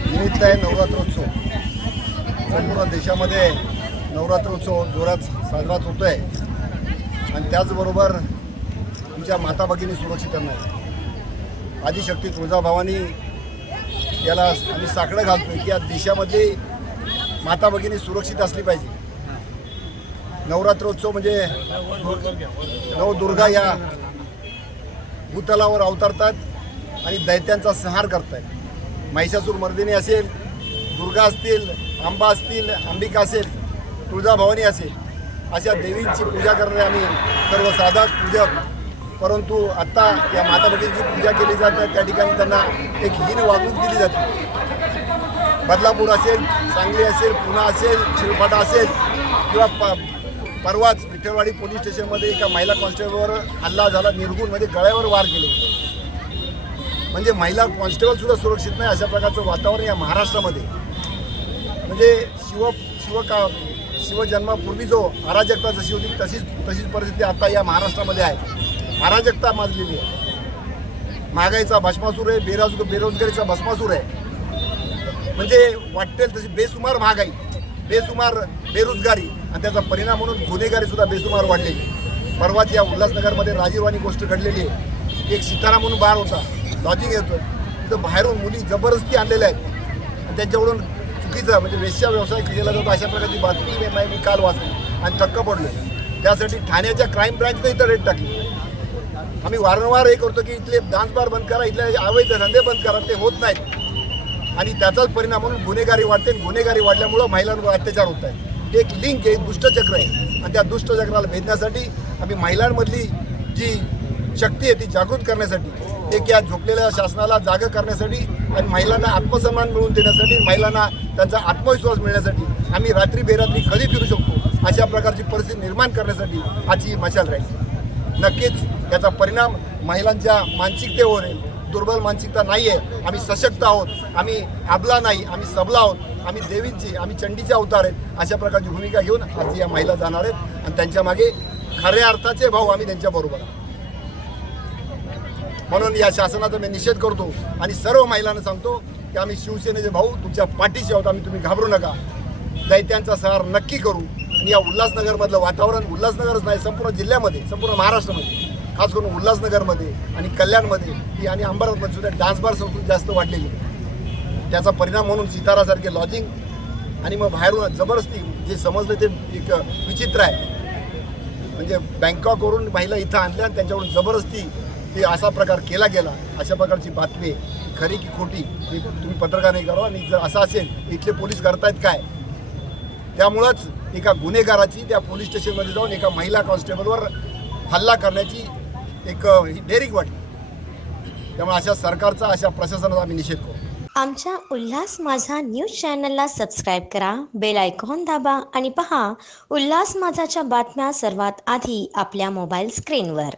निमित्त आहे नवरात्रोत्सव. संपूर्ण देशामध्ये नवरात्रोत्सव जोरात साजराच होतो आहे आणि त्याचबरोबर तुमच्या माता भगिनी सुरक्षित करणार आदिशक्ती तुळजाभावानी याला आम्ही साकडं घालतोय की या देशामध्ये माता भगिनी सुरक्षित असली पाहिजे. नवरात्रोत्सव म्हणजे नवदुर्गा या भूतलावर अवतरतात आणि दैत्यांचा संहार करतायत. महिषासूर मर्दिनी असेल दुर्गा असतील आंबा असतील अंबिका असेल तुळजाभवानी असेल अशा देवींची पूजा करणारे आम्ही सर्व साधक पूजक. परंतु आत्ता या माता भगिनीची पूजा केली जाते त्या ठिकाणी त्यांना एक हीन वागणूक दिली जाते. बदलापूर असेल सांगली असेल पुणा असेल शिरफाटा असेल किंवा प परवाच विठ्ठलवाडी पोलीस स्टेशनमध्ये एका महिला कॉन्स्टेबलवर हल्ला झाला निर्गुण म्हणजे गळ्यावर वार केले म्हणजे महिला कॉन्स्टेबलसुद्धा सुरक्षित नाही अशा प्रकारचं वातावरण या महाराष्ट्रामध्ये. म्हणजे शिव शिवका शिवजन्मापूर्वी जो अराजकता जशी होती तशीच तशीच परिस्थिती आता या महाराष्ट्रामध्ये आहे. अराजकता माजलेली आहे. महागाईचा भस्मासूर आहे बेरोज बेरोजगारीचा भस्मासूर आहे. म्हणजे वाटेल तशी बेसुमार महागाई बेसुमार बेरोजगारी. आणि त्याचा परिणाम म्हणून गुन्हेगारी सुद्धा बेसुमार वाढलेली परवाच या उल्हासनगरमध्ये राजीवानी गोष्ट घडलेली आहे. एक सितारा म्हणून बार होता. लॉजिंग येतो. तिथं बाहेरून मुली जबरदस्ती आणलेल्या आहेत. आणि त्यांच्याकडून चुकीचं म्हणजे वेश्या व्यवसाय केला जातो. अशा प्रकारची बातमी मी- मी काल वाचली. आणि थक्क पडलो. त्यासाठी ठाण्याच्या क्राईम ब्रँचने इथं रेट टाकली. आम्ही वारंवार हे करतो की इथले डान्स बार बंद करा इथले अवैध धंदे बंद करा. ते होत नाहीत. आणि त्याचाच परिणाम म्हणून गुन्हेगारी वाढते. गुन्हेगारी वाढल्यामुळं महिलांवर अत्याचार होत आहेत. एक लिंक आहे दुष्टचक्र आहे. आणि त्या दुष्टचक्राला भेदण्यासाठी आम्ही महिलांमधली जी शक्ती आहे ती जागृत करण्यासाठी एक या झोपलेल्या शासनाला जागं करण्यासाठी आणि महिलांना आत्मसन्मान मिळवून देण्यासाठी महिलांना त्यांचा आत्मविश्वास मिळण्यासाठी आम्ही रात्री बेरात्री कधी फिरू शकतो? अशा प्रकारची परिस्थिती निर्माण करण्यासाठी आजची मशाल राहील. नक्कीच याचा परिणाम महिलांच्या मानसिकतेवर आहे. दुर्बल मानसिकता नाही आहे आम्ही सशक्त आहोत. आम्ही आबला नाही आम्ही सबला आहोत. आम्ही देवींची आम्ही चंडीचे अवतार आहेत. अशा प्रकारची भूमिका घेऊन आज या महिला जाणार आहेत. आणि त्यांच्या मागे खऱ्या अर्थाचे भाऊ आम्ही त्यांच्याबरोबर आहोत. म्हणून या शासनाचा मी निषेध करतो आणि सर्व महिलांना सांगतो की आम्ही शिवसेनेचे भाऊ तुमच्या पाठीशी आहोत. आम्ही तुम्ही घाबरू नका. दैत्यांचा सहार नक्की करू. आणि या उल्हासनगरमधलं वातावरण उल्हासनगरच नाही संपूर्ण जिल्ह्यामध्ये संपूर्ण महाराष्ट्रामध्ये. खास करून उल्हासनगरमध्ये आणि कल्याणमध्ये ही आणि अंबरनाथमध्ये सुद्धा डान्स बार संस्कृती जास्त वाढलेली. त्याचा परिणाम म्हणून सितारासारखे लॉजिंग आणि मग बाहेरून जबरदस्ती जे समजलं ते एक विचित्र आहे. म्हणजे बँकॉकवरून महिला इथं आणल्या आणि त्यांच्याकडून जबरदस्ती ते असा प्रकार केला गेला. अशा प्रकारची बातमी आहे. खरी की खोटी ही तुम्ही पत्रकारांनी करावं आणि जर असं असेल इथले पोलीस करतायत काय? त्यामुळंच एका गुन्हेगाराची त्या पोलीस स्टेशनमध्ये जाऊन एका महिला कॉन्स्टेबलवर हल्ला करण्याची एक डेअरिंग वाटली. त्यामुळे अशा सरकारचा अशा प्रशासनाचा आम्ही निषेध करू आमच्या उल्हास माझा न्यूज चॅनलला सबस्क्राईब करा बेल आयकॉन दाबा आणि पहा उल्हास माझाच्या बातम्या सर्वात आधी आपल्या मोबाईल स्क्रीनवर.